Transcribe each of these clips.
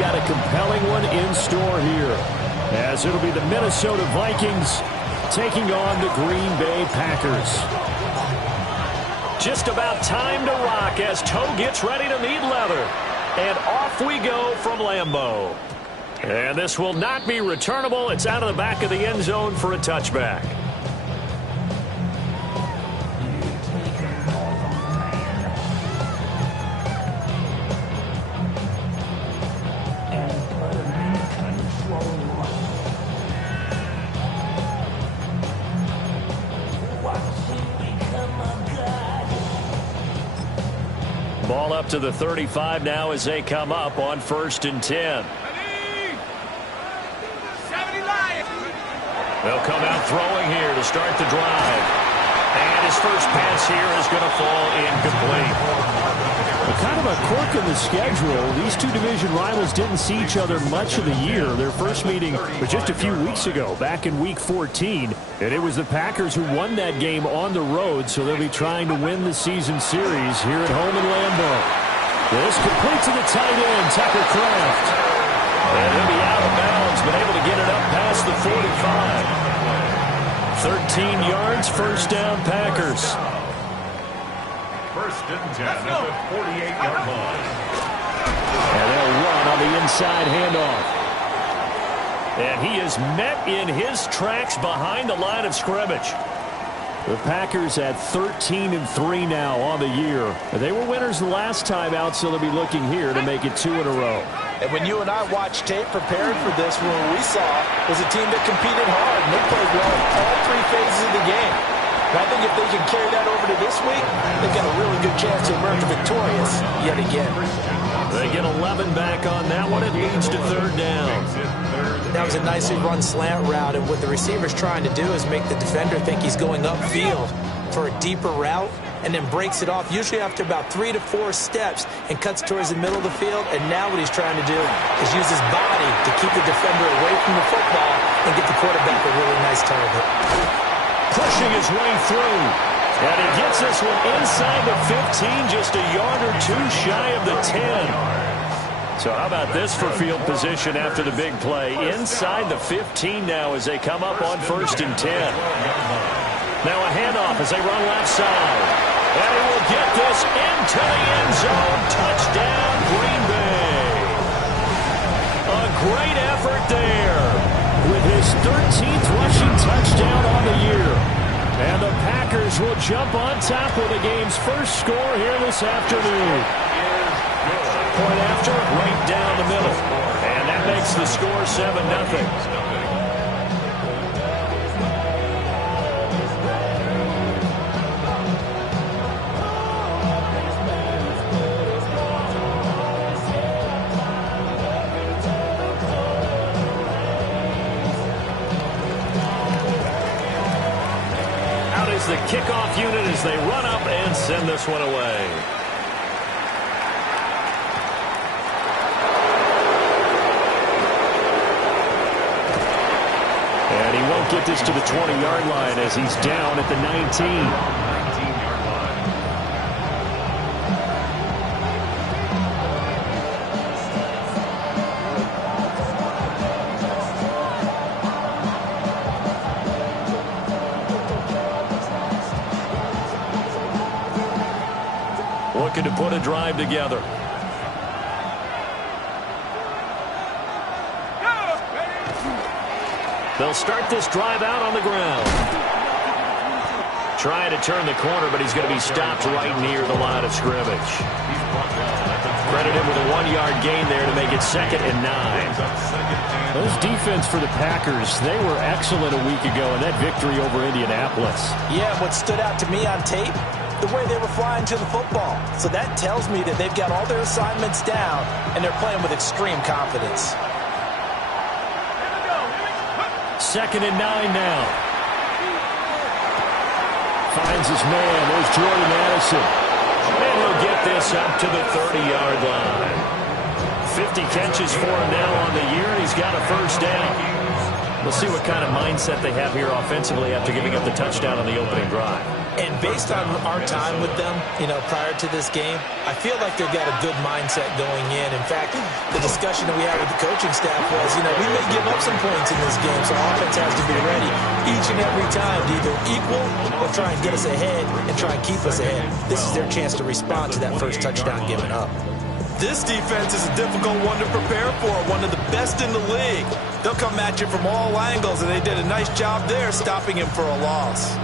got a compelling one in store here, as it'll be the Minnesota Vikings taking on the Green Bay Packers. Just about time to rock as Toe gets ready to meet leather. And off we go from Lambeau. And this will not be returnable. It's out of the back of the end zone for a touchback. Ball up to the 35 now as they come up on 1st and 10. They'll come out throwing here to start the drive. And his first pass here is going to fall incomplete. Kind of a quirk in the schedule. These two division rivals didn't see each other much of the year. Their first meeting was just a few weeks ago, back in Week 14. And it was the Packers who won that game on the road, so they'll be trying to win the season series here at home in Lambeau. This complete to the tight end, Tucker Kraft. And he'll be out of bounds, but able to get it up past the 45. 13 yards, first down, Packers. 1st and 10 at the 48-yard line. And they'll run on the inside handoff. And he is met in his tracks behind the line of scrimmage. The Packers at 13-3 now on the year. They were winners the last time out, so they'll be looking here to make it 2 in a row. And when you and I watched tape preparing for this, what we saw was a team that competed hard, and they played well in all 3 phases of the game. And I think if they can carry that over to this week, they've got a really good chance to emerge victorious yet again. They get 11 back on that one. It leads to 3rd down. That was a nicely run slant route, and what the receiver's trying to do is make the defender think he's going upfield for a deeper route, and then breaks it off, usually after about 3 to 4 steps, and cuts towards the middle of the field. And now what he's trying to do is use his body to keep the defender away from the football and get the quarterback a really nice target. Pushing his way through. And he gets this one inside the 15, just a yard or 2 shy of the 10. So how about this for field position after the big play? Inside the 15 now as they come up on 1st and 10. Now a handoff as they run left side. And he will get this into the end zone. Touchdown, Green Bay. A great effort there with his 13th rushing touchdown on the year. And the Packers will jump on top with the game's first score here this afternoon. Point after, right down the middle. And that makes the score 7-0. The kickoff unit as they run up and send this one away. And he won't get this to the 20-yard line as he's down at the 19. Looking to put a drive together. They'll start this drive out on the ground. Trying to turn the corner, but he's going to be stopped right near the line of scrimmage. Credit him with a 1-yard gain there to make it 2nd and 9. Those defense for the Packers, they were excellent a week ago in that victory over Indianapolis. Yeah, what stood out to me on tape, the way they were flying to the football. So that tells me that they've got all their assignments down, and they're playing with extreme confidence. 2nd and 9 now. Finds his man. There's Jordan Addison. And he'll get this up to the 30-yard line. 50 catches for him now on the year, and he's got a first down. We'll see what kind of mindset they have here offensively after giving up the touchdown on the opening drive. And based on our time with them, prior to this game, I feel like they've got a good mindset going in. In fact, the discussion that we had with the coaching staff was, we may give up some points in this game, so our offense has to be ready each and every time to either equal or try and get us ahead and try and keep us ahead. This is their chance to respond to that first touchdown given up. This defense is a difficult one to prepare for, one of the best in the league. They'll come at you from all angles, and they did a nice job there stopping him for a loss.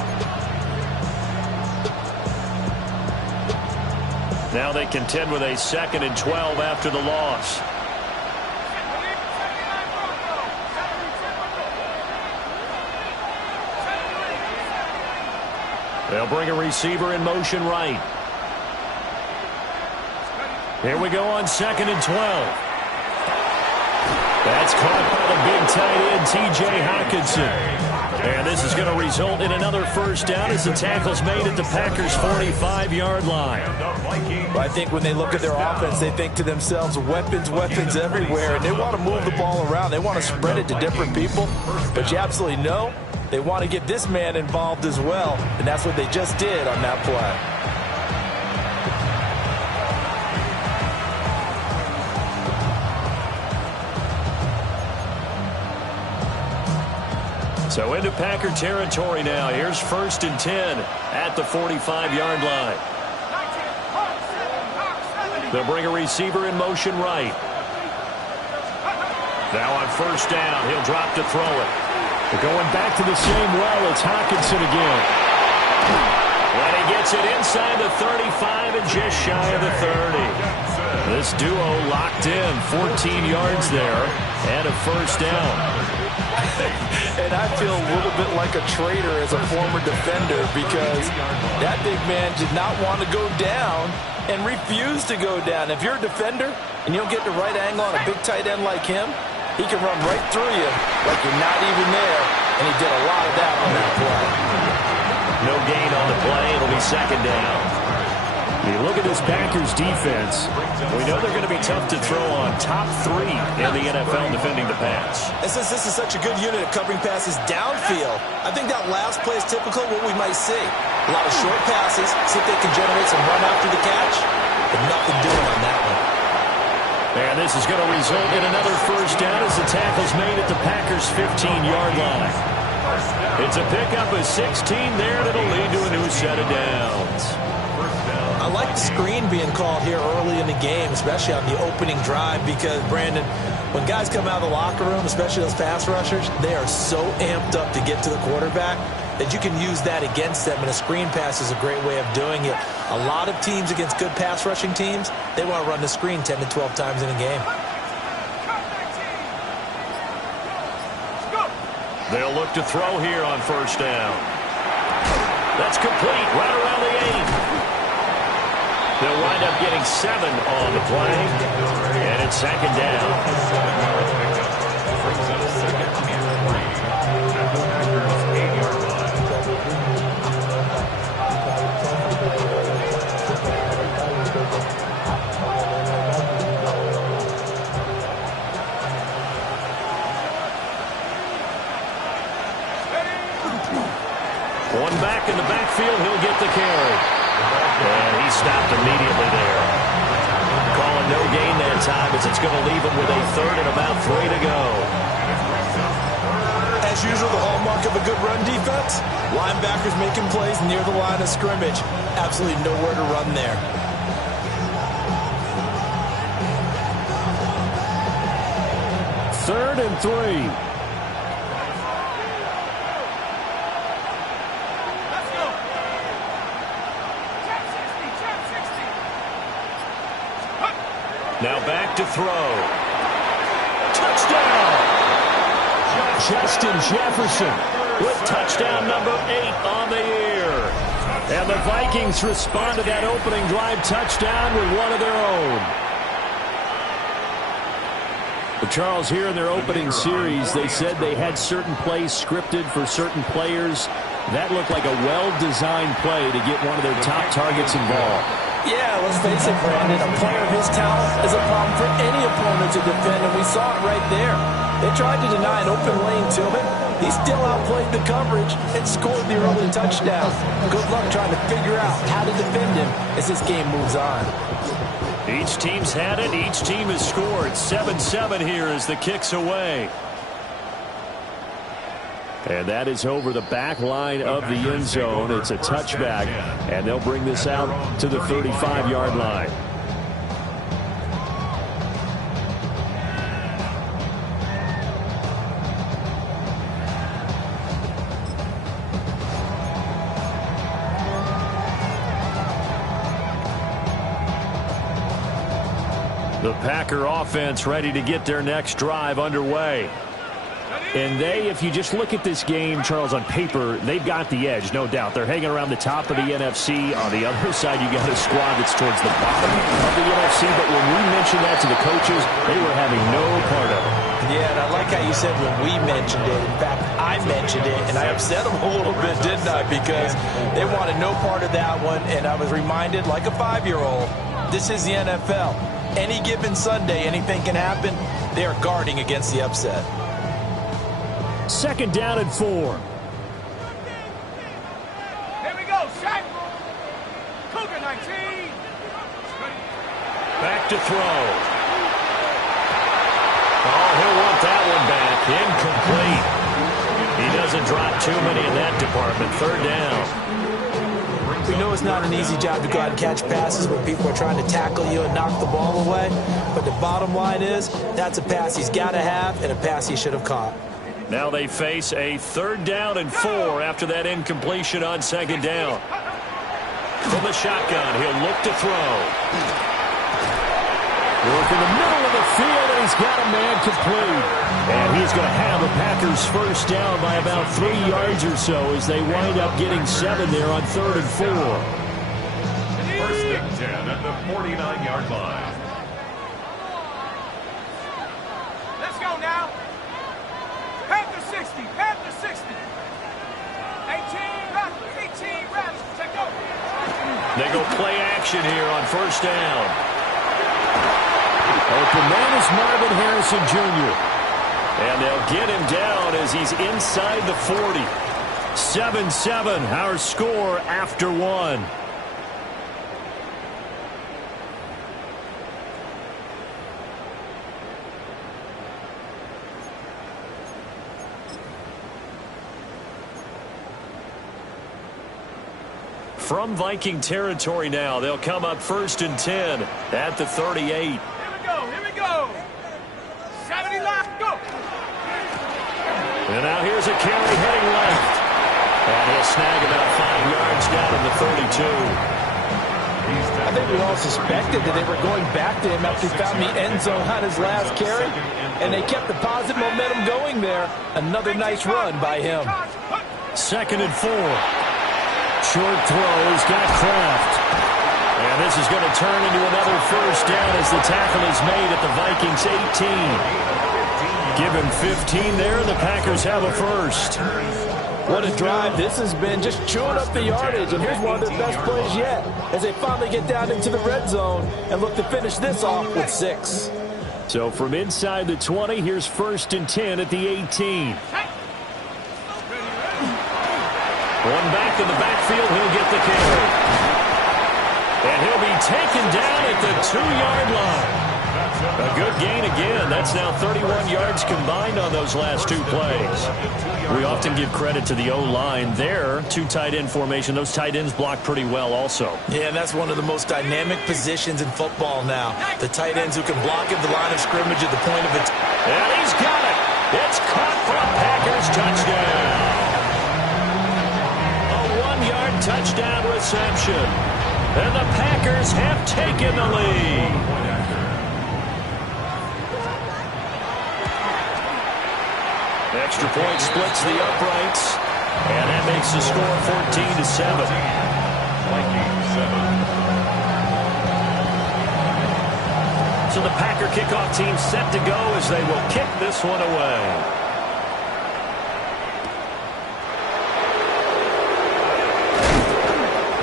Now they contend with a 2nd and 12 after the loss. They'll bring a receiver in motion right. Here we go on 2nd and 12. That's caught by the big tight end, T.J. Hockenson. And this is going to result in another first down as the tackle's made at the Packers' 45-yard line. Well, I think when they look at their offense, they think to themselves, weapons, weapons everywhere, and they want to move the ball around. They want to spread it to different people, but you absolutely know they want to get this man involved as well, and that's what they just did on that play. So into Packer territory now. Here's 1st and 10 at the 45-yard line. They'll bring a receiver in motion right. Now on 1st down, he'll drop to throw it. They're going back to the same well. It's Hockenson again. And he gets it inside the 35 and just shy of the 30. This duo locked in, 14 yards there and a first down. And I feel a little bit like a traitor as a former defender because that big man did not want to go down and refused to go down. If you're a defender and you don't get the right angle on a big tight end like him, he can run right through you like you're not even there, and he did a lot of that on that play. No gain on the play. It'll be 2nd down. You look at this Packers defense, we know they're going to be tough to throw on. Top 3 in the NFL defending the pass. And since this is such a good unit of covering passes downfield, I think that last play is typical of what we might see. A lot of short passes, see if they can generate some run after the catch, but nothing doing on that one. And this is going to result in another first down as the tackle's made at the Packers' 15-yard line. It's a pickup of 16 there that'll lead to a new set of downs. I like the screen being called here early in the game, especially on the opening drive, because, Brandon, when guys come out of the locker room, especially those pass rushers, they are so amped up to get to the quarterback that you can use that against them, and a screen pass is a great way of doing it. A lot of teams against good pass rushing teams, they want to run the screen 10 to 12 times in a game. They'll look to throw here on 1st down. That's complete right around the 8. They'll wind up getting 7 on the play, and it's 2nd down. One back in the backfield, he'll get the carry. And he stopped immediately there. Calling no gain that time as it's going to leave him with a 3rd and about 3 to go. As usual, the hallmark of a good run defense, linebackers making plays near the line of scrimmage. Absolutely nowhere to run there. Third and 3. Now back to throw. Touchdown! Justin Jefferson with touchdown number 8 on the year. And the Vikings respond to that opening drive touchdown with one of their own. But Charles, here in their opening series, they said they had certain plays scripted for certain players. That looked like a well-designed play to get one of their top targets involved. Yeah, let's face it, Brandon. A player of his talent is a problem for any opponent to defend, and we saw it right there. They tried to deny an open lane to him, He still outplayed the coverage and scored the early touchdown. Good luck trying to figure out how to defend him as this game moves on. Each team's had it. Each team has scored. 7-7 here as the kick's away. And that is over the back line of the end zone. It's a touchback, and they'll bring this out to the 35-yard line. The Packer offense ready to get their next drive underway. And if you just look at this game, Charles, on paper, they've got the edge, no doubt. They're hanging around the top of the NFC. On the other side, you got a squad that's towards the bottom of the NFC. But when we mentioned that to the coaches, they were having no part of it. Yeah, and I like how you said when we mentioned it. In fact, I mentioned it, and I upset them a little bit, didn't I? Because they wanted no part of that one, and I was reminded, like a 5-year-old, this is the NFL. Any given Sunday, anything can happen. They are guarding against the upset. 2nd down and 4. Here we go, Shaq. Cougar 19. Back to throw. Oh, he'll want that one back. Incomplete. He doesn't drop too many in that department. 3rd down. We know it's not an easy job to go out and catch passes when people are trying to tackle you and knock the ball away. But the bottom line is that's a pass he's got to have and a pass he should have caught. Now they face a 3rd down and 4 after that incompletion on 2nd down. From the shotgun, he'll look to throw. Work in the middle of the field, and he's got a man complete. And he's going to have the Packers 1st down by about 3 yards or so as they wind up getting 7 there on 3rd and 4. 1st and 10 at the 49-yard line. Let's go now. Panther 60, Panther 60. 18 Raptors, check go. They go play action here on 1st down. Open man is Marvin Harrison Jr. And they'll get him down as he's inside the 40. 7-7, our score after 1. From Viking territory now, they'll come up 1st and 10 at the 38. Here we go. 70 left, go. And now here's a carry heading left. And he'll snag about 5 yards down in the 32. I think we all suspected that they were going back to him after he found the end zone on his last carry, and they kept the positive momentum going there. Another nice run by him. 2nd and 4. Short throw. He's got Kraft. And this is going to turn into another 1st down as the tackle is made at the Vikings 18. Give him 15 there. The Packers have a 1st. What a drive this has been, just chewing up the yardage. And here's one of their best plays yet as they finally get down into the red zone and look to finish this off with 6. So from inside the 20, here's 1st and 10 at the 18. One back in the backfield, he'll get the carry. And he'll be taken down at the 2-yard line. A good gain again. That's now 31 yards combined on those last 2 plays. We often give credit to the O-line there. 2 tight end formation. Those tight ends block pretty well also. Yeah, and that's one of the most dynamic positions in football now. The tight ends who can block at the line of scrimmage at the point of it. And he's got it. It's caught for a Packers touchdown. A 1-yard touchdown reception. And the Packers have taken the lead. Extra point splits the uprights. And that makes the score 14-7. So the Packer kickoff team set to go as they will kick this one away.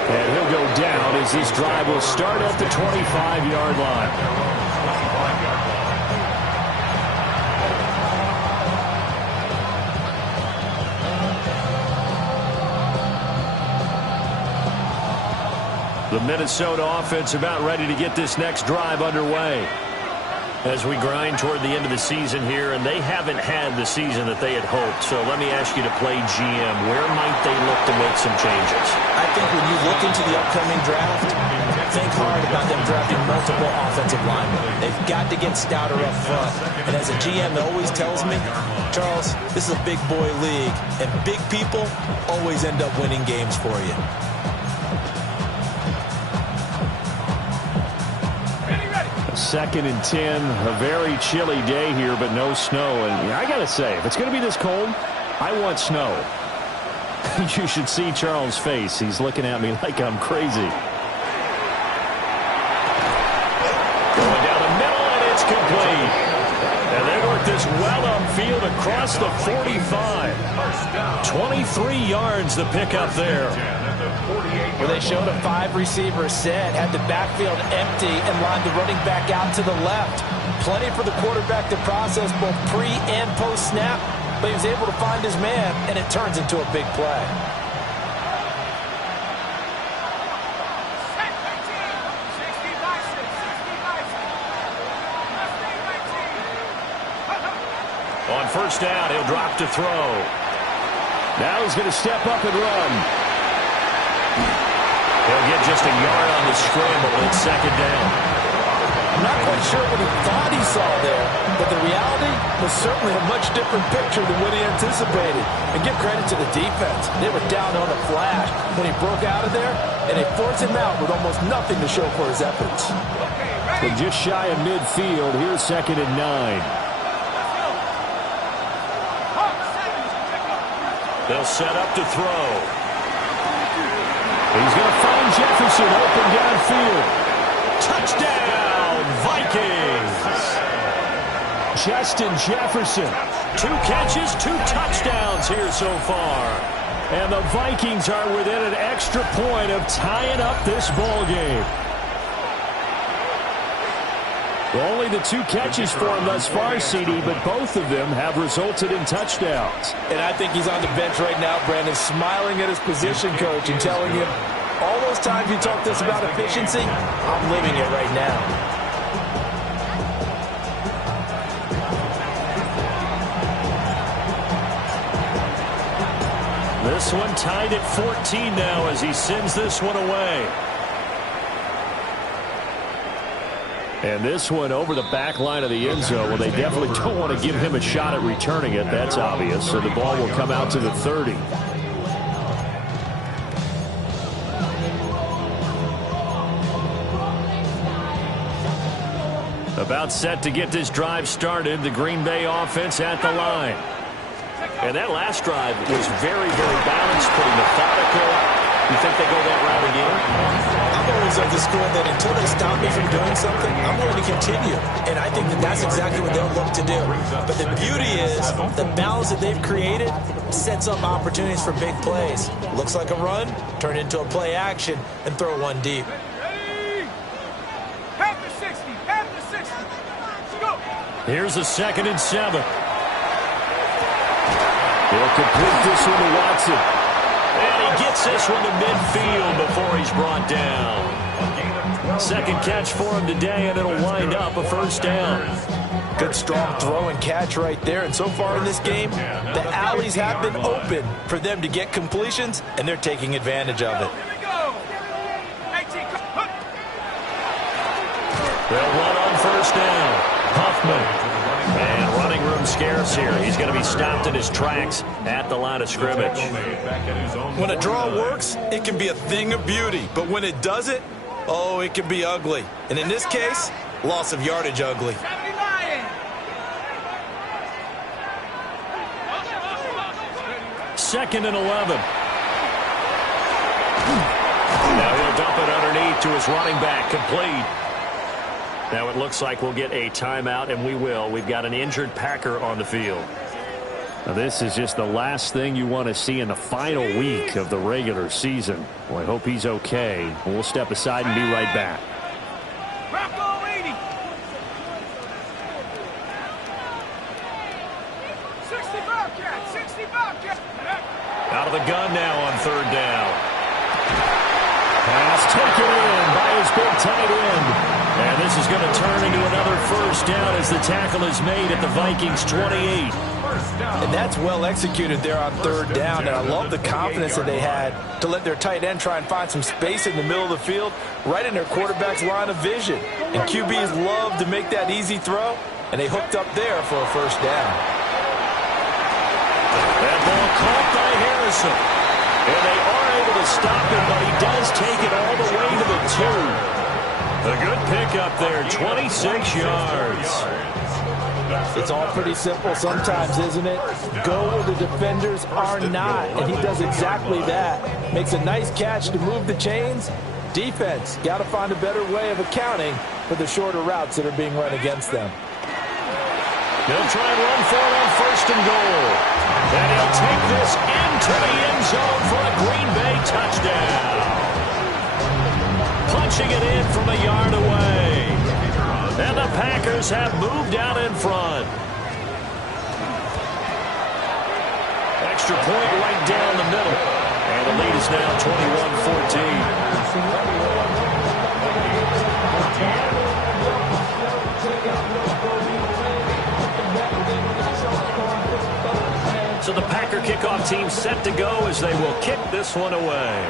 And he'll go down as this drive will start at the 25-yard line. The Minnesota offense about ready to get this next drive underway as we grind toward the end of the season here, and they haven't had the season that they had hoped. So let me ask you to play GM. Where might they look to make some changes? I think when you look into the upcoming draft, think hard about them drafting multiple offensive linemen. They've got to get stouter up front. And as a GM that always tells me, Charles, this is a big boy league, and big people always end up winning games for you. Second and 10, a very chilly day here, but no snow. And I got to say, if it's going to be this cold, I want snow. You should see Charles' face. He's looking at me like I'm crazy. Going down the middle, and it's complete. And they work this well upfield across the 45. 23 yards the pickup there. Where they showed a 5-receiver set, had the backfield empty, and lined the running back out to the left. Plenty for the quarterback to process both pre- and post-snap, but he was able to find his man, and it turns into a big play. On first down, he'll drop to throw. Now he's going to step up and run. He'll get just a yard on the scramble. It's second down. I'm not quite sure what he thought he saw there, but the reality was certainly a much different picture than what he anticipated. And give credit to the defense. They were down on a flash when he broke out of there, and they forced him out with almost nothing to show for his efforts. They're just shy of midfield. Here's second and 9. They'll set up to throw. He's going to find Jefferson open downfield. Touchdown, Vikings! Justin Jefferson. 2 catches, 2 touchdowns here so far. And the Vikings are within an extra point of tying up this ball game. Only the 2 catches for him thus far, CD, but both of them have resulted in touchdowns. And I think he's on the bench right now, Brandon, smiling at his position coach and telling him, all those times you talk this about efficiency, I'm living it right now. This one tied at 14 now as he sends this one away. And this one over the back line of the end zone. Well, they definitely don't want to give him a shot at returning it. That's obvious. So the ball will come out to the 30. About set to get this drive started. The Green Bay offense at the line. And that last drive was very, very balanced, pretty methodical. You think they go that route again? I'm always of the school that until they stop me from doing something, I'm going to continue. And I think that that's exactly what they'll look to do. But the beauty is the balance that they've created sets up opportunities for big plays. Looks like a run, turn into a play action, and throw one deep. Here's a 2nd and 7. He'll complete this one to Watson. And he gets this one to midfield before he's brought down. Second catch for him today, and it'll wind up a first down. Good strong throw and catch right there. And so far in this game, the alleys have been open for them to get completions, and they're taking advantage of it. They'll run on first down. Huffman. And running room scarce here. He's going to be stopped in his tracks at the line of scrimmage. When a draw works, it can be a thing of beauty. But when it doesn't, oh, it can be ugly. And in this case, loss of yardage ugly. Second and 11. Now he'll dump it underneath to his running back, complete. Now it looks like we'll get a timeout, and we will. We've got an injured Packer on the field. Now this is just the last thing you want to see in the final week of the regular season. Well, I hope he's okay. We'll step aside and be right back. Out of the gun now on third down. Pass taken in by his big tight end. And this is going to turn into another first down as the tackle is made at the Vikings 28. And that's well executed there on third down. And I love the confidence that they had to let their tight end try and find some space in the middle of the field, right in their quarterback's line of vision. And QBs love to make that easy throw, and they hooked up there for a first down. That ball caught by Harrison. And they are able to stop him, but he does take it all the way to the 2. A good pickup there, 26 yards. It's all pretty simple sometimes, isn't it? Go where the defenders are not, and he does exactly that. Makes a nice catch to move the chains. Defense, got to find a better way of accounting for the shorter routes that are being run against them. They'll try and run for it on first and goal. And he'll take this into the end zone for a Green Bay touchdown. Punching it in from a yard away. And the Packers have moved out in front. Extra point right down the middle. And the lead is now 21-14. So the Packer kickoff team set to go as they will kick this one away.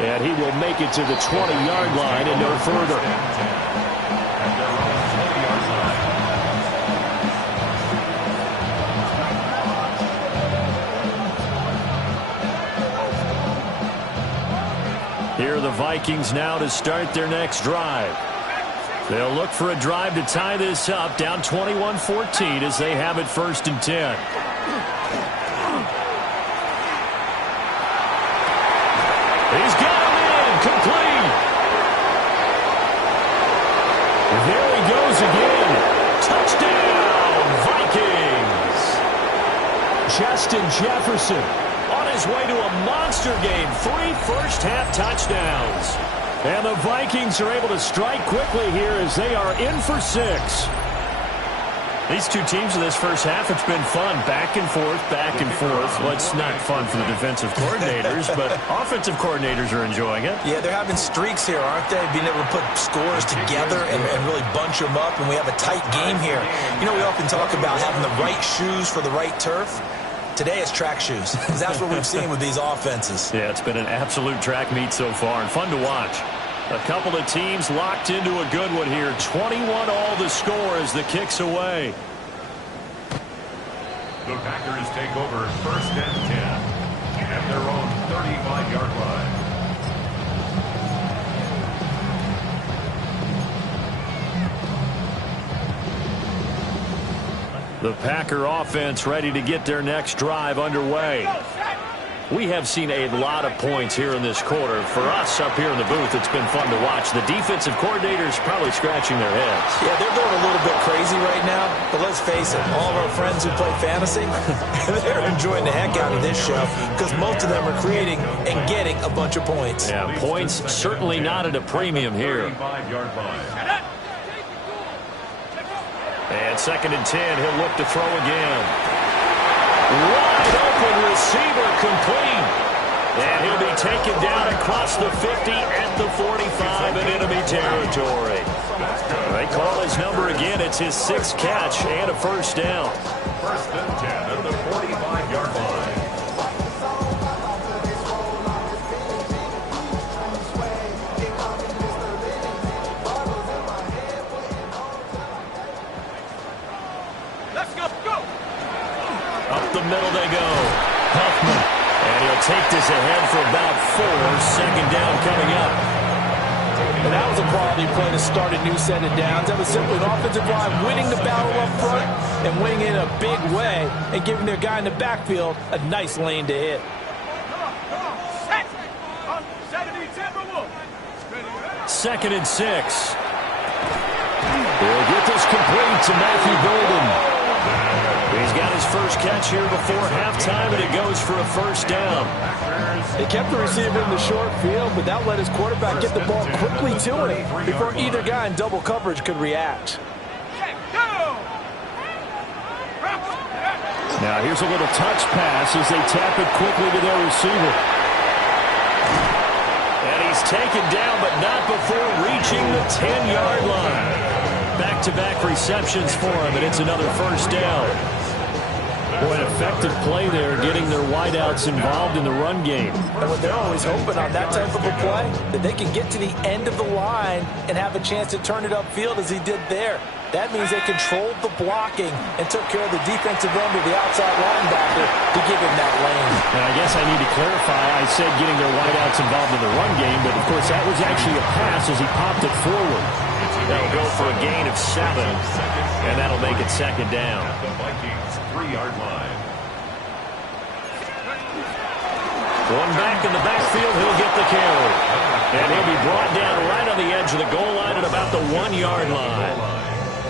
And he will make it to the 20-yard line and no further. Here are the Vikings now to start their next drive. They'll look for a drive to tie this up, down 21-14 as they have it first and 10. He's got him in, complete. There he goes again. Touchdown, Vikings. Justin Jefferson on his way to a monster game. 3 first-half touchdowns. And the Vikings are able to strike quickly here as they are in for 6. These two teams in this first half, it's been fun. Back and forth, back and forth. Well, it's not fun for the defensive coordinators, but offensive coordinators are enjoying it. Yeah, they're having streaks here, aren't they? Being able to put scores together and really bunch them up, and we have a tight game here. You know, we often talk about having the right shoes for the right turf. Today it's track shoes. That's what we've seen with these offenses. Yeah, it's been an absolute track meet so far and fun to watch. A couple of teams locked into a good one here. 21-all the score as the kick's away. The Packers take over first and 10 at their own 35-yard line. The Packer offense ready to get their next drive underway. We have seen a lot of points here in this quarter. For us up here in the booth, it's been fun to watch. The defensive coordinators probably scratching their heads. Yeah, they're going a little bit crazy right now. But let's face it, all of our friends who play fantasy, they're enjoying the heck out of this show because most of them are creating and getting a bunch of points. Yeah, points certainly not at a premium here. 35-yard line. And second and 10, he'll look to throw again. Wide open receiver complete. And he'll be taken down across the 50 at the 45 in enemy territory. They call his number again. It's his 6th catch and a first down. First and 10 at the 45-yard line. Up the middle they go. Huffman. And he'll take this ahead for about 4. Second down coming up. And that was a quality play to start a new set of downs. That was simply an offensive line winning the battle up front and winning in a big way and giving their guy in the backfield a nice lane to hit. Second and 6. They'll get this complete to Matthew Golden. He's got his first catch here before halftime, and it goes for a first down. They kept the receiver in the short field, but that let his quarterback get the ball quickly to him before either guy in double coverage could react. Now here's a little touch pass as they tap it quickly to their receiver. And he's taken down, but not before reaching the 10-yard line. Back-to-back receptions for him, and it's another first down. Boy, an effective play there, getting their wideouts involved in the run game. And what they're always hoping on that type of a play, that they can get to the end of the line and have a chance to turn it upfield as he did there. That means they controlled the blocking and took care of the defensive end of the outside linebacker to give him that lane. And I guess I need to clarify, I said getting their wideouts involved in the run game, but of course that was actually a pass as he popped it forward. That'll go for a gain of 7, and that'll make it second down. At the Vikings 3-yard line. One back in the backfield, he'll get the carry. And he'll be brought down right on the edge of the goal line at about the 1-yard line.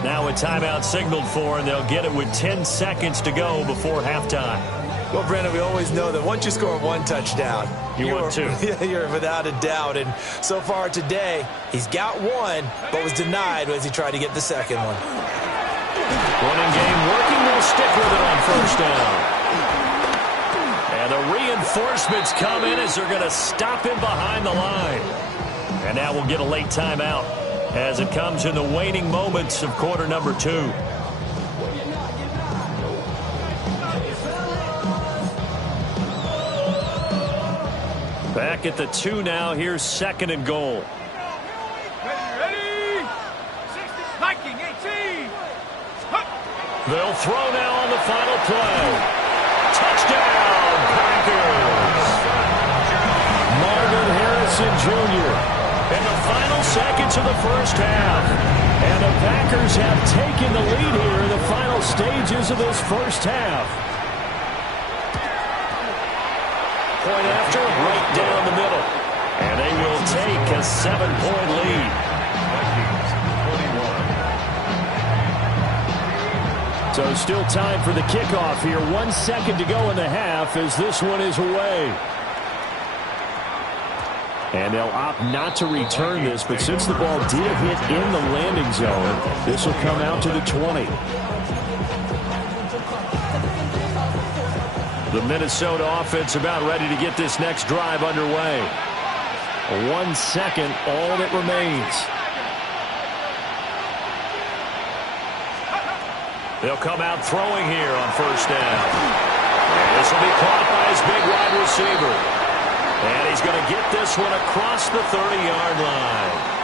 Now a timeout signaled for, and they'll get it with 10 seconds to go before halftime. Well, Brandon, we always know that once you score one touchdown, want two. You're without a doubt. And so far today, he's got one, but was denied as he tried to get the second one. Running game working. They'll stick with it on first down. And the reinforcements come in as they're going to stop him behind the line. And now we'll get a late timeout as it comes in the waning moments of quarter number 2. Back at the 2 now. Here's second and goal. Ready? 60, Viking 18. They'll throw now on the final play. Touchdown, Packers. Marvin Harrison Jr. in the final seconds of the first half. And the Packers have taken the lead here in the final stages of this first half. Point after, right down the middle. And they will take a 7-point lead. So still time for the kickoff here. 1 second to go in the half as this one is away. And they'll opt not to return this, but since the ball did hit in the landing zone, this will come out to the 20. The Minnesota offense about ready to get this next drive underway. 1 second, all that remains. They'll come out throwing here on first down. And this will be caught by his big wide receiver. And he's going to get this one across the 30-yard line.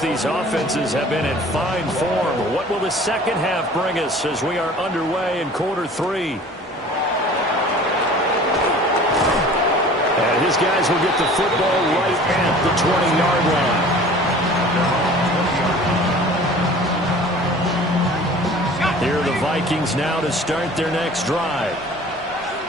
These offenses have been in fine form. What will the second half bring us as we are underway in quarter 3? And his guys will get the football right at the 20-yard line. Here are the Vikings now to start their next drive.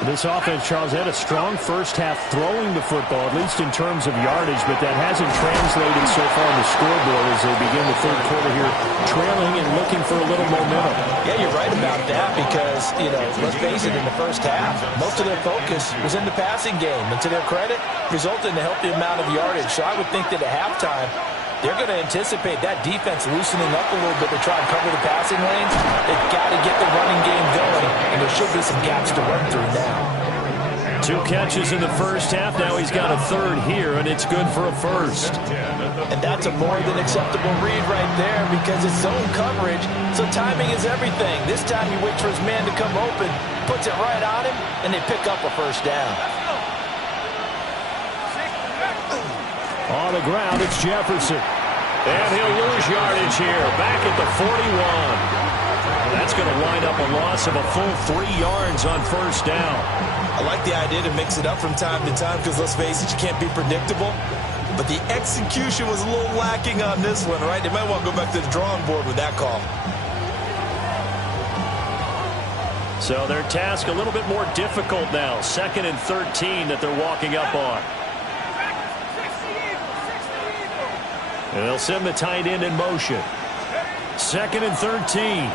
This offense, Charles, had a strong first half throwing the football, at least in terms of yardage, but that hasn't translated so far on the scoreboard as they begin the third quarter here, trailing and looking for a little momentum. Yeah, you're right about that because, let's face it, in the first half, most of their focus was in the passing game. And to their credit, resulted in a healthy amount of yardage. So I would think that at halftime, they're going to anticipate that defense loosening up a little bit to try and cover the passing lanes. They've got to get the running game going, and there should be some gaps to run through now. 2 catches in the first half. Now he's got a third here, and it's good for a first. And that's a more than acceptable read right there because it's zone coverage, so timing is everything. This time he waits for his man to come open, puts it right on him, and they pick up a first down. On the ground, it's Jefferson. And he'll lose yardage here, back at the 41. That's going to wind up a loss of a full 3 yards on first down. I like the idea to mix it up from time to time because, let's face it, you can't be predictable. But the execution was a little lacking on this one, right? They might want to go back to the drawing board with that call. So their task a little bit more difficult now. 2nd and 13 that they're walking up on. And they'll send the tight end in motion. 2nd and 13.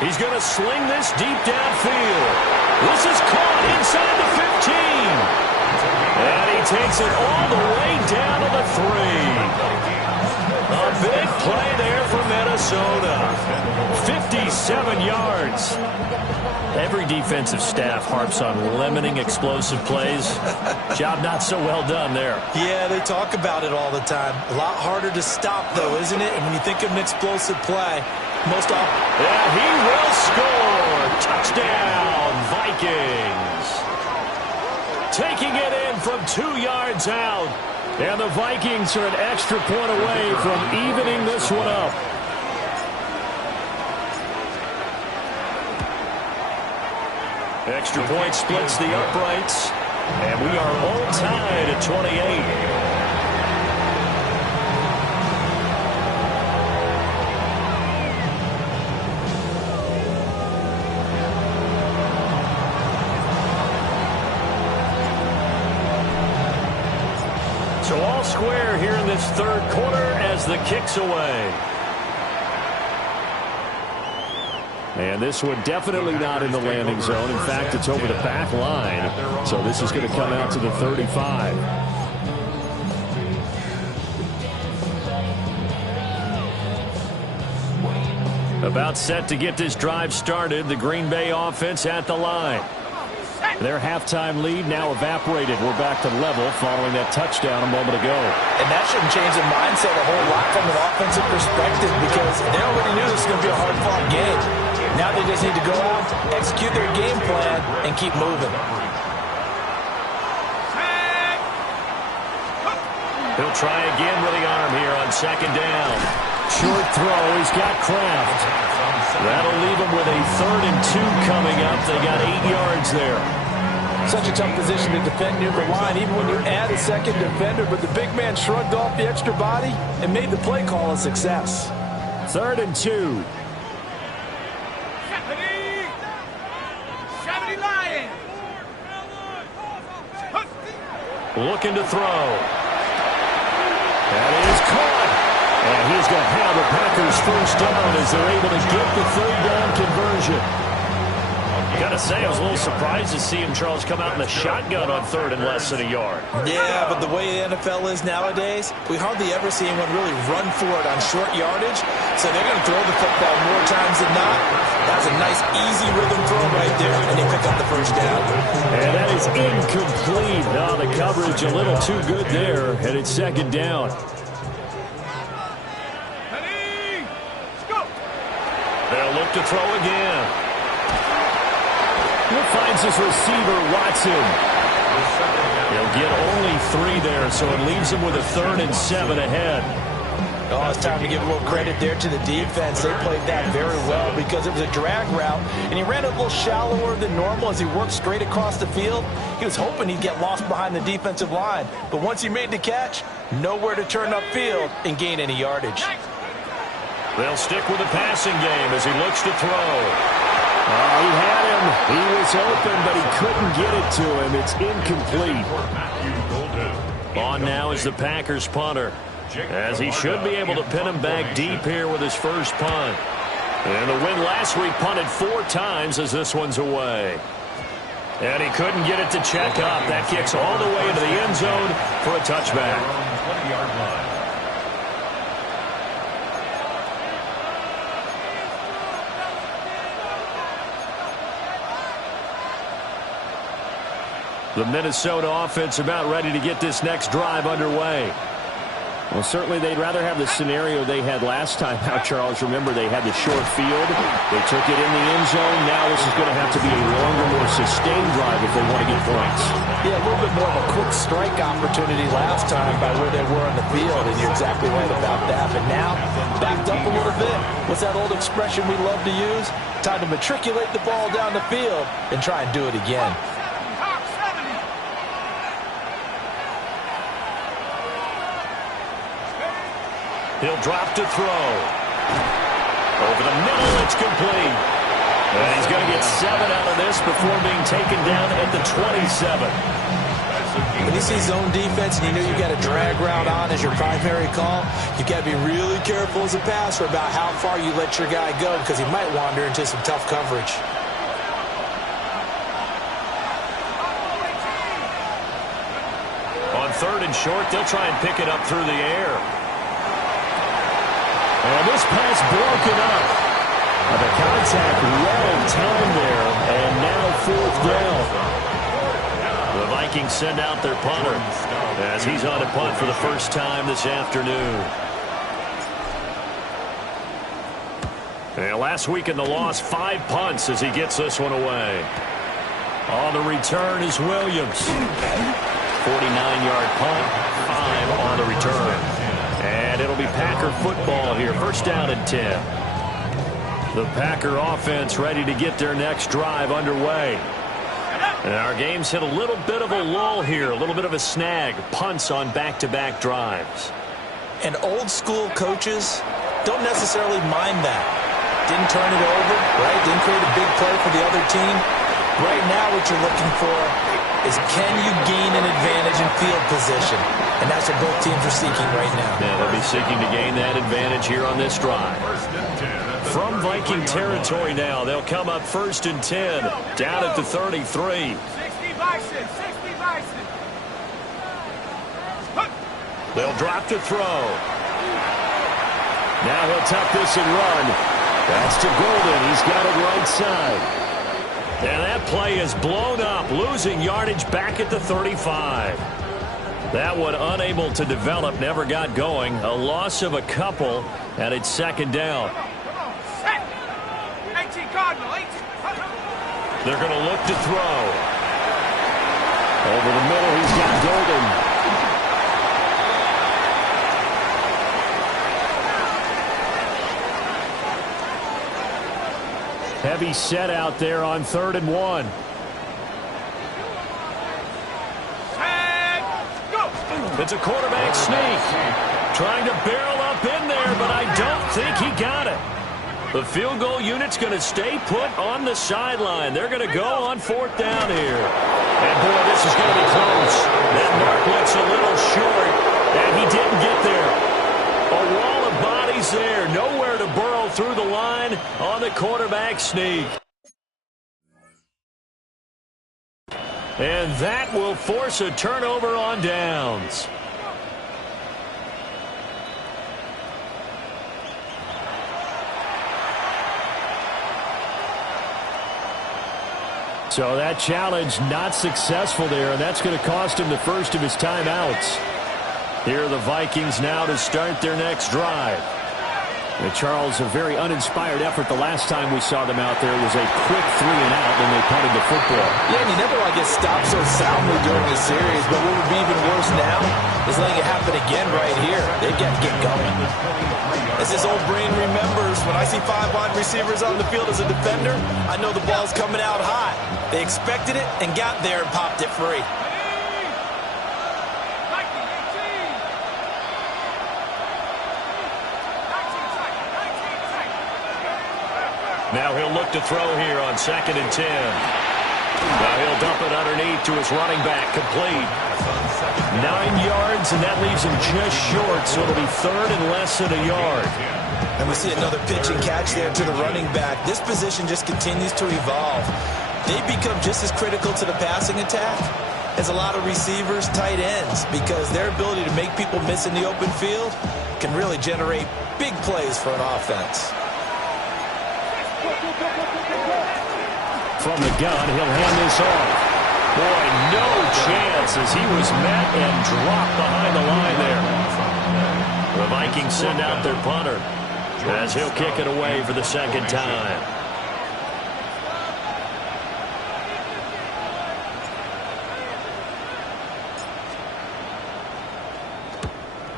He's going to sling this deep downfield. This is caught inside the 15. And he takes it all the way down to the 3. A big play there for Minnesota. 57 yards. Every defensive staff harps on limiting explosive plays. Job not so well done there. Yeah, they talk about it all the time. A lot harder to stop, though, isn't it? And when you think of an explosive play, most often... Yeah, he will score. Touchdown, Vikings. Taking it in from 2 yards out. And the Vikings are an extra point away from evening this one up. Extra point splits the uprights. And we are all tied at 28. So all square here in this 3rd quarter as the kick's away. And this one definitely not in the landing zone. In fact, it's over the back line. So this is going to come out to the 35. About set to get this drive started. The Green Bay offense at the line. Their halftime lead now evaporated. We're back to level following that touchdown a moment ago. And that shouldn't change the mindset a whole lot from an offensive perspective because they already knew this was going to be a hard-fought game. Now they just need to go out, execute their game plan, and keep moving. He'll try again with the arm here on 2nd down. Short throw. He's got Kraft. That'll leave him with a 3rd and 2 coming up. They got 8 yards there. Such a tough position to defend near the line, even when you add a 2nd defender, but the big man shrugged off the extra body and made the play call a success. 3rd and 2. Looking to throw. That is caught. And he's going to have the Packers 1st down as they're able to get the 3rd down conversion. Got to say, I was a little surprised to see him, Charles, come out in the shotgun on 3rd and less than a yard. Yeah, but the way the NFL is nowadays, we hardly ever see anyone really run for it on short yardage. So they're going to throw the football more times than not. That's a nice, easy rhythm throw right there, and they pick up the 1st down. And that is incomplete. No, the coverage a little too good there, and it's 2nd down. They'll look to throw again. He finds his receiver, Watson. He'll get only 3 there, so it leaves him with a 3rd and 7 ahead. Oh, it's time to give a little credit there to the defense. They played that very well because it was a drag route, and he ran a little shallower than normal as he worked straight across the field. He was hoping he'd get lost behind the defensive line, but once he made the catch, nowhere to turn upfield and gain any yardage. They'll stick with the passing game as he looks to throw. He had him. He was open, but he couldn't get it to him. It's incomplete. On now is the Packers punter, as he should be able to pin him back deep here with his 1st punt. And the win last week punted 4 times as this one's away. And he couldn't get it to check up. That kicks all the way into the end zone for a touchback. The Minnesota offense about ready to get this next drive underway. Well, certainly they'd rather have the scenario they had last time out, Charles. Remember, they had the short field. They took it in the end zone. Now this is going to have to be a longer, more sustained drive if they want to get points. Yeah, a little bit more of a quick strike opportunity last time by where they were on the field, and you're exactly right about that. But now, backed up a little bit. What's that old expression we love to use? Time to matriculate the ball down the field and try and do it again. He'll drop to throw. Over the middle, it's complete. And he's going to get 7 out of this before being taken down at the 27. When you see zone defense and you know you got a drag route on as your primary call, you've got to be really careful as a passer about how far you let your guy go because he might wander into some tough coverage. On 3rd and short, they'll try and pick it up through the air. And this pass broken up. The contact well timed there, and now 4th down. The Vikings send out their punter as he's on a punt for the first time this afternoon. And last week in the loss, 5 punts as he gets this one away. On the return is Williams. 49-yard punt, 5 on the return. And it'll be Packer football here, 1st down and 10. The Packer offense ready to get their next drive underway. And our game's hit a little bit of a lull here, a little bit of a snag. Punts on back-to-back drives. And old-school coaches don't necessarily mind that. Didn't turn it over, right? Didn't create a big play for the other team. Right now what you're looking for is can you gain an advantage in field position? And that's what both teams are seeking right now. Yeah, they'll be seeking to gain that advantage here on this drive. From Viking territory now, they'll come up 1st and 10, down at the 33. 60 Bison, 60 Bison. They'll drop to throw. Now he'll tuck this and run. That's to Golden. He's got it right side. And that play is blown up, losing yardage back at the 35. That one unable to develop, never got going. A loss of a couple, and it's 2nd down. They're going to look to throw. Over the middle, he's got Golden. Heavy set out there on 3rd and 1. It's a quarterback sneak. Trying to barrel up in there, but I don't think he got it. The field goal unit's going to stay put on the sideline. They're going to go on 4th down here. And, boy, this is going to be close. That mark looks a little short, and he didn't get there. A wall of bodies there. Nowhere to burrow through the line on the quarterback sneak. And that will force a turnover on downs. So that challenge not successful there, and that's going to cost him the first of his timeouts. Here are the Vikings now to start their next drive. Charles, a very uninspired effort the last time we saw them out there. It was a quick 3 and out when they punted the football. Yeah, and you never want to get stopped so soundly during the series, but what would be even worse now is letting it happen again right here. They've got to get going. As his old brain remembers, when I see 5 wide receivers on the field as a defender, I know the ball's coming out hot. They expected it and got there and popped it free. Now he'll look to throw here on 2nd and 10. Now he'll dump it underneath to his running back, complete. 9 yards, and that leaves him just short, so it'll be 3rd and less than a yard. And we see another pitch and catch there to the running back. This position just continues to evolve. They become just as critical to the passing attack as a lot of receivers, tight ends, because their ability to make people miss in the open field can really generate big plays for an offense. From the gun, he'll hand this off. Boy, no chance as he was met and dropped behind the line there. The Vikings send out their punter as he'll kick it away for the 2nd time.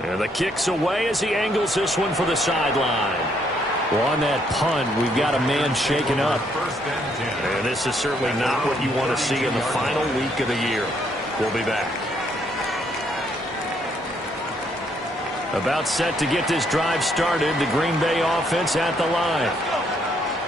And the kick's away as he angles this one for the sideline. Well, on that punt, we've got a man shaken up. And this is certainly not what you want to see in the final week of the year. We'll be back. About set to get this drive started. The Green Bay offense at the line.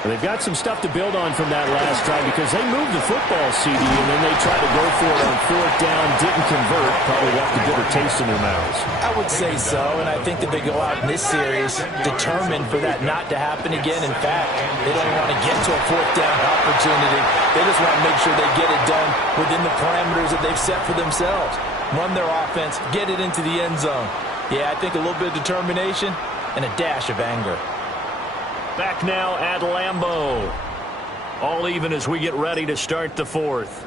They've got some stuff to build on from that last drive because they moved the football, CD, and then they tried to go for it on fourth down, didn't convert, probably left a bitter taste in their mouths. I would say so, and I think that they go out in this series determined for that not to happen again. In fact, they don't want to get to a fourth down opportunity. They just want to make sure they get it done within the parameters that they've set for themselves. Run their offense, get it into the end zone. Yeah, I think a little bit of determination and a dash of anger. Back now at Lambeau. All even as we get ready to start the fourth.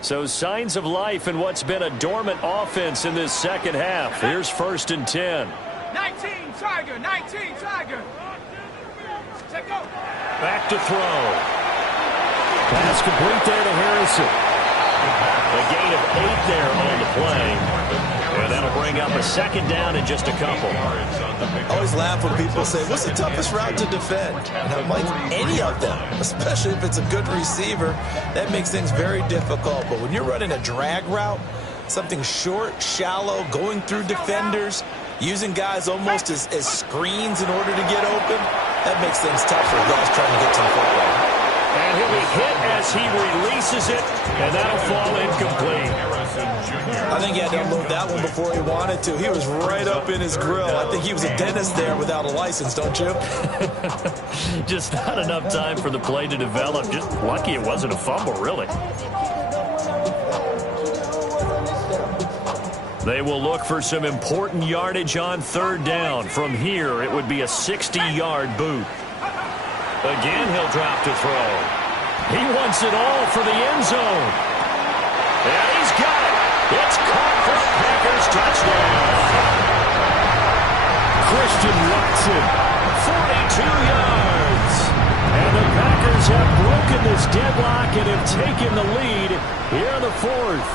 So signs of life in what's been a dormant offense in this second half. Here's 1st and 10. 19 Tiger, 19 Tiger. Check go. Back to throw. Pass complete there to Harrison. A gain of 8 there on the play. And that'll bring up a 2nd down and just a couple. I always laugh when people say, what's the toughest route to defend? And I'm like, any of them, especially if it's a good receiver. That makes things very difficult. But when you're running a drag route, something short, shallow, going through defenders, using guys almost as screens in order to get open, that makes things tough for guys trying to get to the football. And he'll be hit as he releases it, and that'll fall incomplete. I think he had to unload that one before he wanted to. He was right up in his grill. I think he was a dentist there without a license, don't you? Just not enough time for the play to develop. Just lucky it wasn't a fumble, really. They will look for some important yardage on 3rd down. From here, it would be a 60-yard boot. Again, he'll drop to throw. He wants it all for the end zone. And he's got it. It's caught for a Packers touchdown. Christian Watson, 42 yards. And the Packers have broken this deadlock and have taken the lead here in the 4th.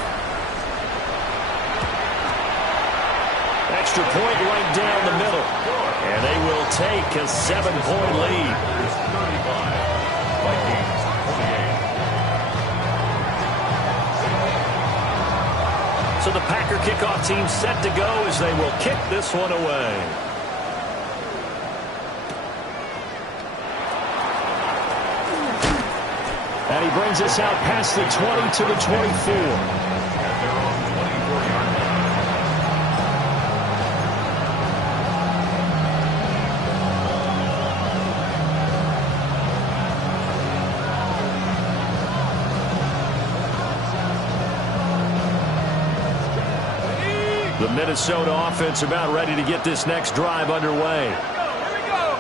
Extra point right down the middle. And they will take a 7-point lead. So the Packer kickoff team set to go as they will kick this one away. And he brings us out past the 20 to the 24. The Minnesota offense about ready to get this next drive underway.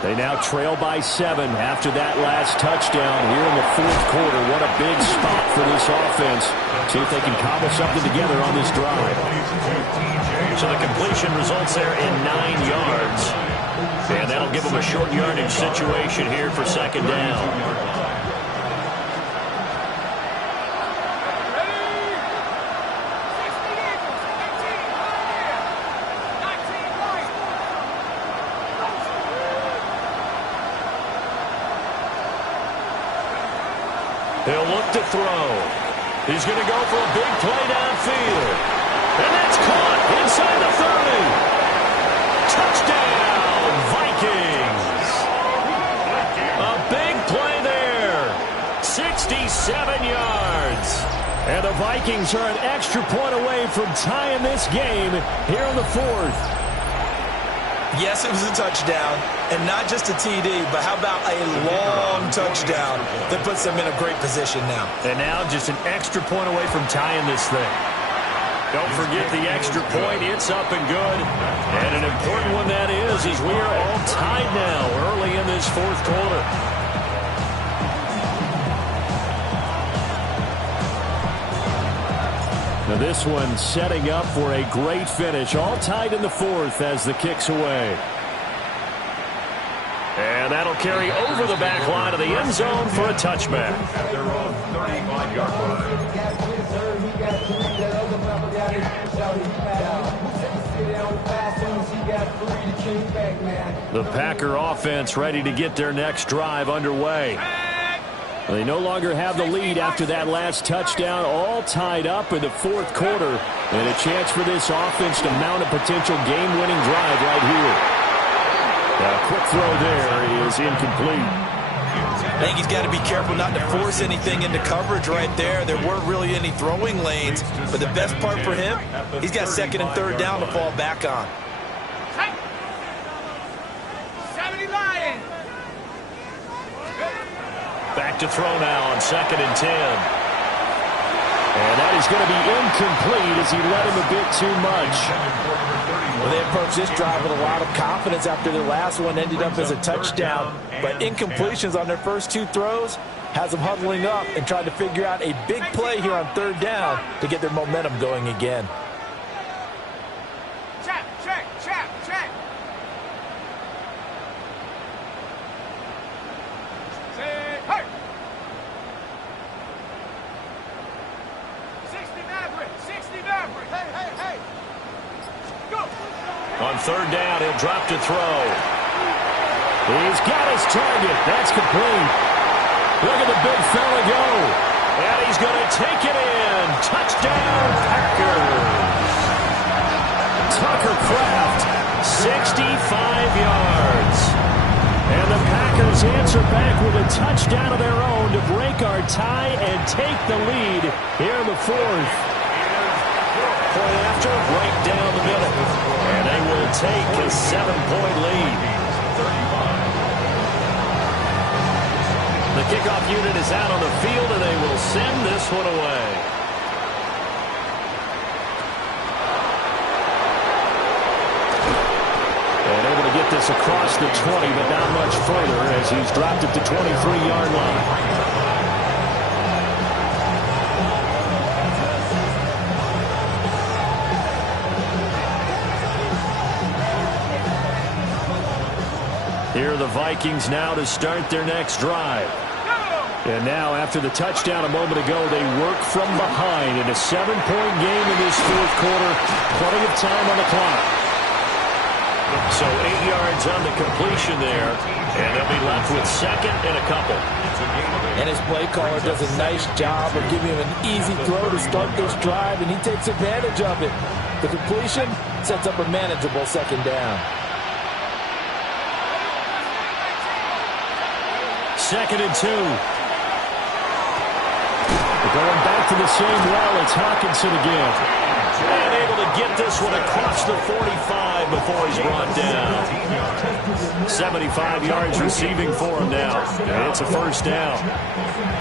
They now trail by 7 after that last touchdown here in the 4th quarter. What a big spot for this offense. See if they can cobble something together on this drive. So the completion results there in 9 yards. And that'll give them a short yardage situation here for 2nd down. He'll look to throw. He's going to go for a big play downfield. And that's caught inside the 30. Touchdown, Vikings. A big play there. 67 yards. And the Vikings are an extra point away from tying this game here in the 4th. Yes, it was a touchdown, and not just a TD, but how about a long touchdown that puts them in a great position now. And now just an extra point away from tying this thing. Don't forget the extra point. It's up and good. And an important one that is as we are all tied now early in this 4th quarter. Now this one setting up for a great finish. All tied in the 4th as the kick's away. And that'll carry over the back line of the end zone for a touchback. At their own 35-yard line. The Packer offense ready to get their next drive underway. They no longer have the lead after that last touchdown, all tied up in the 4th quarter. And a chance for this offense to mount a potential game-winning drive right here. Now, a quick throw there is incomplete. I think he's got to be careful not to force anything into coverage right there. There weren't really any throwing lanes, but the best part for him, he's got second and third down to fall back on. 70 Lions. Back to throw now on 2nd and 10. And that is going to be incomplete as he led him a bit too much. Well, they approached this drive with a lot of confidence after their last one ended up as a touchdown. But incompletions on their first 2 throws has them huddling up and trying to figure out a big play here on 3rd down to get their momentum going again. Check. Say, hey. 60 Maverick. Hey. Go. On 3rd down, he'll drop to throw. He's got his target. That's complete. Look at the big fella go. And he's going to take it in. Touchdown, Packers. Tucker Kraft, 65 yards. And the Packers answer back with a touchdown of their own to break our tie and take the lead here in the 4th. Point after, right down the middle. And they will take a 7-point lead. The kickoff unit is out on the field, and they will send this one away. And able to get this across the 20, but not much further as he's dropped it to 23-yard line. Here are the Vikings now to start their next drive. And now, after the touchdown a moment ago, they work from behind in a 7-point game in this 4th quarter. Plenty of time on the clock. So 8 yards on the completion there, and they'll be left with 2nd and a couple. And his play caller does a nice job of giving him an easy throw to start this drive, and he takes advantage of it. The completion sets up a manageable 2nd down. 2nd and 2. Going back to the same well, it's Hawkinson again. And able to get this one across the 45 before he's brought down. 75 yards receiving for him now. And it's a 1st down.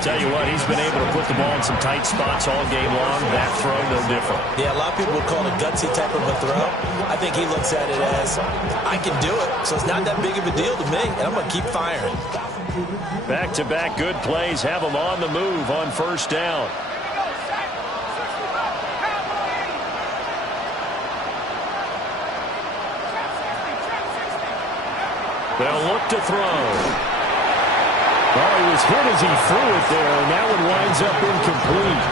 Tell you what, he's been able to put the ball in some tight spots all game long. That throw, no different. Yeah, a lot of people would call it a gutsy type of a throw. I think he looks at it as, I can do it, so it's not that big of a deal to me, and I'm going to keep firing. Back-to-back good plays have them on the move on 1st down. They'll look to throw. Oh, he was hit as he threw it there, and that one winds up incomplete.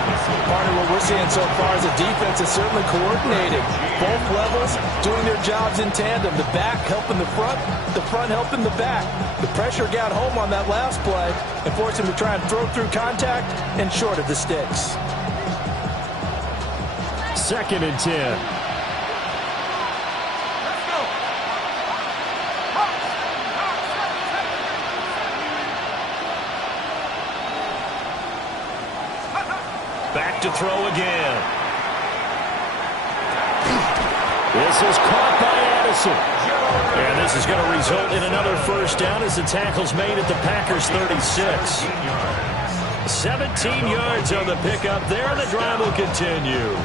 Part of what we're seeing so far is the defense is certainly coordinated. Both levels doing their jobs in tandem. The back helping the front helping the back. The pressure got home on that last play and forced him to try and throw through contact and short of the sticks. 2nd and 10. Back to throw again. This is caught by Addison. And this is going to result in another 1st down as the tackle's made at the Packers' 36. 17 yards on the pickup there, and the drive will continue.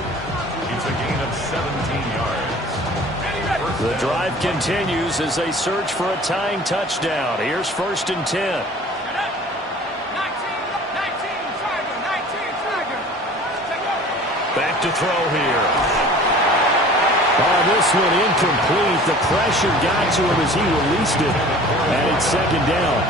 It's a gain of 17 yards. The drive continues as they search for a tying touchdown. Here's 1st and 10. Back to throw here. Oh, this one incomplete. The pressure got to him as he released it. And it's 2nd down.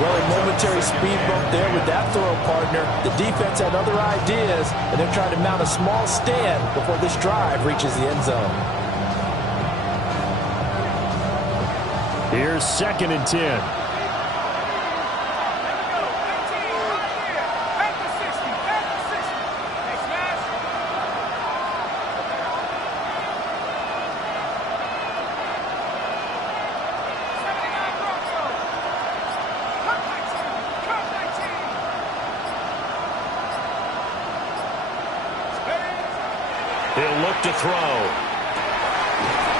Well, a momentary speed bump there with that throw partner. The defense had other ideas, and they're trying to mount a small stand before this drive reaches the end zone. Here's 2nd and 10. look to throw.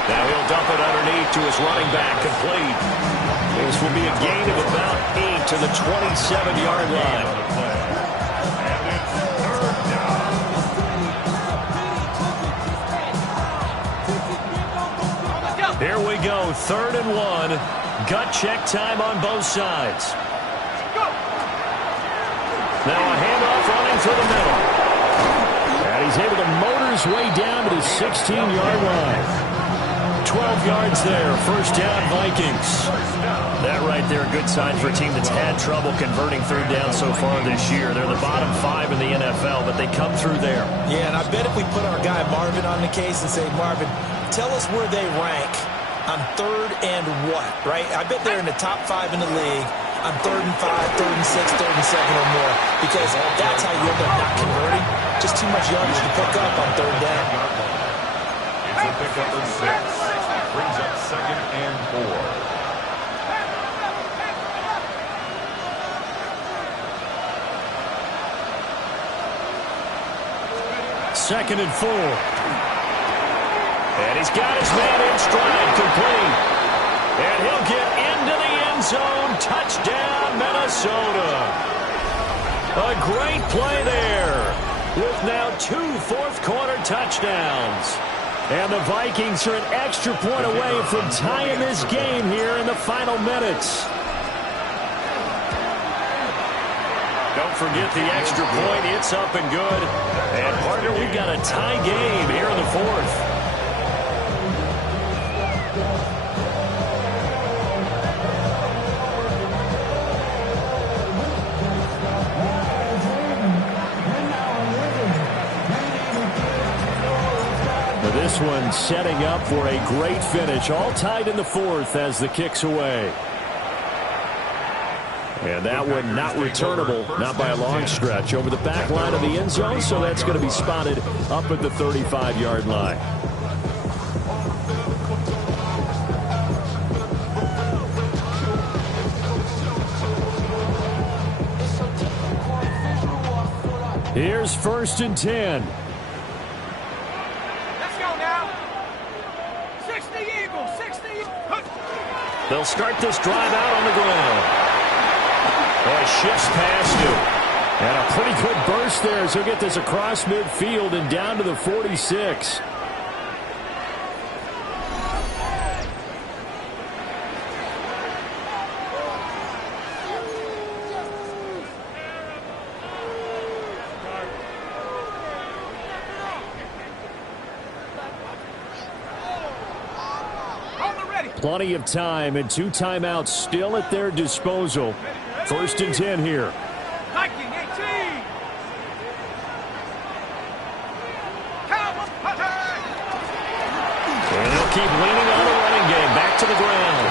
Now he'll dump it underneath to his running back, complete. This will be a gain of about 8 to the 27-yard line. Here we go, 3rd and 1. Gut check time on both sides. Now a handoff running through the middle. And he's able to motor his way down to the 16-yard line. 12 yards there, first down Vikings. That right there, a good sign for a team that's had trouble converting third down so far this year. They're the bottom 5 in the NFL, but they come through there. Yeah, and I bet if we put our guy Marvin on the case and say, Marvin, tell us where they rank on 3rd and what, right? I bet they're in the top 5 in the league on 3rd and 5, 3rd and 6, 3rd and 2 or more, because that's how you end up not converting. Just too much yardage to pick up on 3rd down. It's a pickup of 6. Brings up 2nd and 4. Second and 4. And he's got his man in stride, complete. And he'll get into the end zone. Touchdown, Minnesota. A great play there with now 2 fourth-quarter touchdowns. And the Vikings are an extra point away from tying this game here in the final minutes. Don't forget the extra point. It's up and good. And, partner, we've got a tie game here in the 4th. This one setting up for a great finish. All tied in the 4th as the kick's away. And that one not returnable, not by a long stretch, over the back line of the end zone, so that's going to be spotted up at the 35-yard line. Here's 1st and 10. They'll start this drive out on the ground. Oh, shifts past him. And a pretty good burst there as he'll get this across midfield and down to the 46. Plenty of time and 2 timeouts still at their disposal. 1st and 10 here. Viking 18. And he'll keep leaning on the running game. Back to the ground.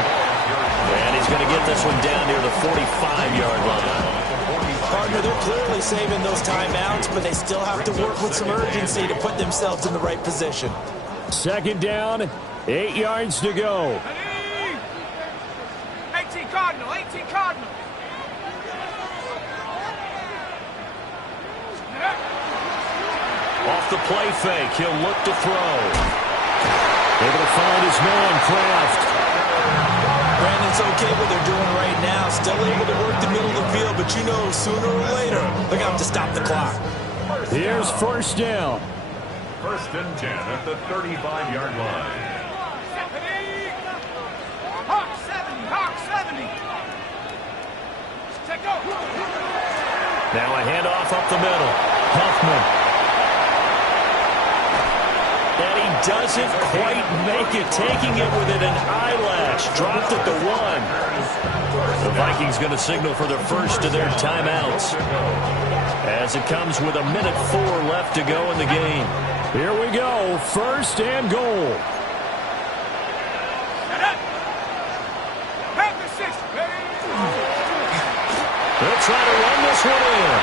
And he's going to get this one down near the 45-yard line. Partner, they're clearly saving those timeouts, but they still have to work with some urgency to put themselves in the right position. 2nd down, 8 yards to go. 18 Cardinal, 18 Cardinal. Off the play fake, he'll look to throw. Able to find his man, Kraft. Brandon's okay what they're doing right now. Still able to work the middle of the field, but you know, sooner or later, they're going to have to stop the clock. Here's 1st down. 1st and 10 at the 35-yard line. Hawk 70, Hawk 70. Take go. Now a handoff up the middle. Huffman. And he doesn't quite make it, taking it within an eyelash. Dropped at the 1. The Vikings going to signal for their first of their timeouts as it comes with 1:04 left to go in the game. Here we go, 1st and goal. They'll try to run this one in.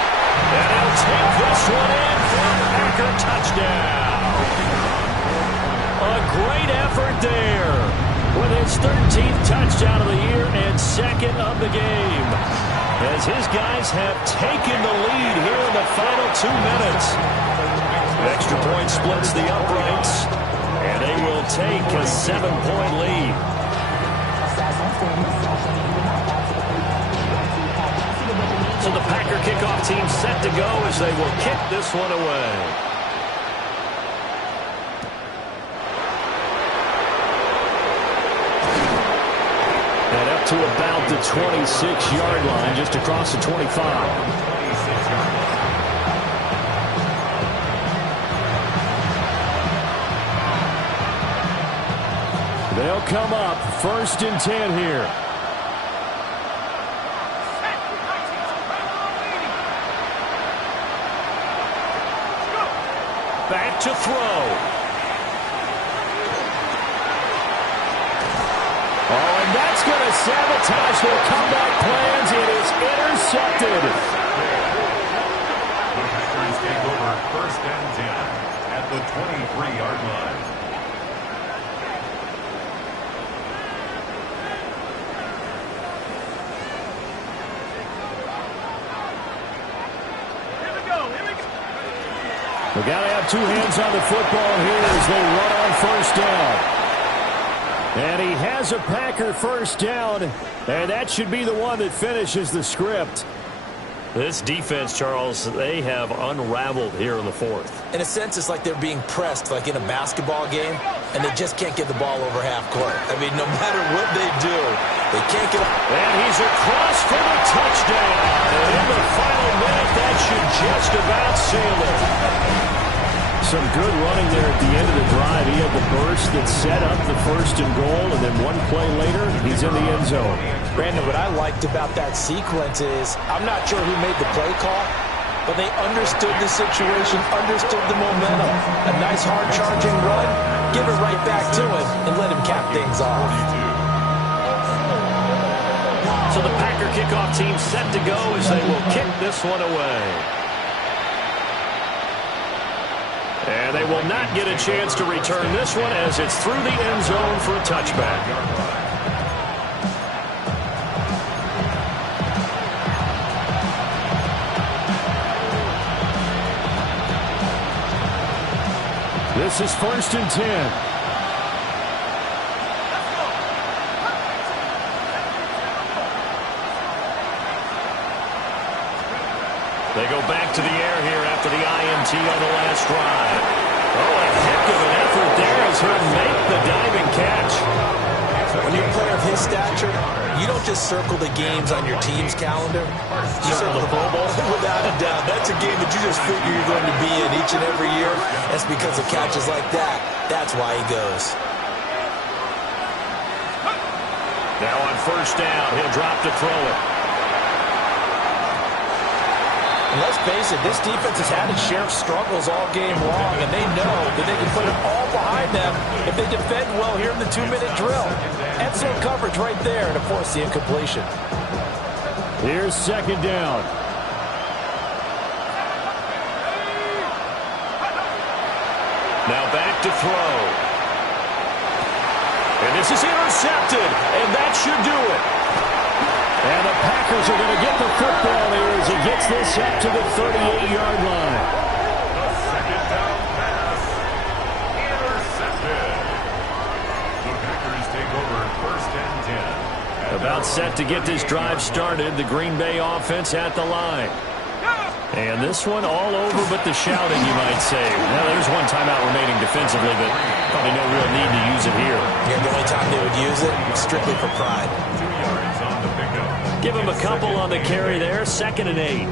And he'll take this one in for a Packer touchdown. A great effort there with his 13th touchdown of the year and 2nd of the game. as his guys have taken the lead here in the final 2 minutes. Extra point splits the uprights, and they will take a 7-point lead. So the Packer kickoff team set to go as they will kick this one away. And up to about the 26-yard line, just across the 25. They'll come up 1st and 10 here. Back to throw. Oh, and that's going to sabotage their comeback plans. It is intercepted. The Packers take over 1st and 10 at the 23-yard line. We got to have 2 hands on the football here as they run on 1st down. And he has a Packer 1st down, and that should be the one that finishes the script. This defense, Charles, they have unraveled here in the 4th. In a sense, it's like they're being pressed like in a basketball game, and they just can't get the ball over half court. I mean, no matter what they do, they can't get it. And he's across for the touchdown. And in the final minute, that should just about seal it. Some good running there at the end of the drive. He had the burst that set up the 1st and goal, and then one play later, he's in the end zone. Brandon, what I liked about that sequence is I'm not sure who made the play call, but they understood the situation, understood the momentum. A nice hard-charging run, give it right back to him, and let him cap things off. So the Packer kickoff team set to go as they will kick this one away. And they will not get a chance to return this one as it's through the end zone for a touchback. This is 1st and 10. They go back to the air here after the INT on the last drive. Oh, a heck of an effort there as Hurd make the diving catch. When you're a player of his stature, you don't just circle the games on your team's calendar. You circle the Pro Bowl. Without a doubt. That's a game that you just figure you're going to be in each and every year. That's because of catches like that. That's why he goes. Now on 1st down, he'll drop to throw it. And let's face it, this defense has had its share of struggles all game long, and they know that they can put it all behind them if they defend well here in the 2-minute drill. Excellent coverage right there to force the incompletion. Here's 2nd down. Now back to throw. And this is intercepted, and that should do it. And the Packers are going to get the football here as he gets this up to the 38-yard line. The 2nd down pass intercepted. The Packers take over 1st and 10. About set to get this drive started. The Green Bay offense at the line. And this one all over but the shouting, you might say. Now, there's one timeout remaining defensively, but probably no real need to use it here. Yeah, the only time they would use it, strictly for pride. 2 yards on the pickup. Give him a couple on the carry there. 2nd and 8.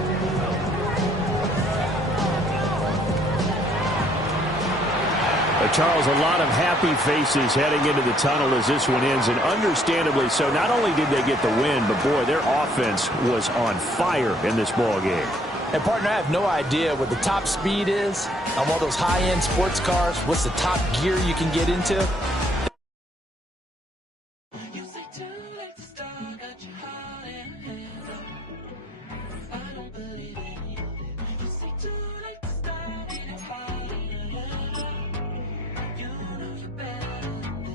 Charles, a lot of happy faces heading into the tunnel as this one ends, and understandably so. Not only did they get the win, but, boy, their offense was on fire in this ball game. And, partner, I have no idea what the top speed is on one of those high-end sports cars. What's the top gear you can get into?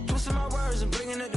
Twisting my words and bringing it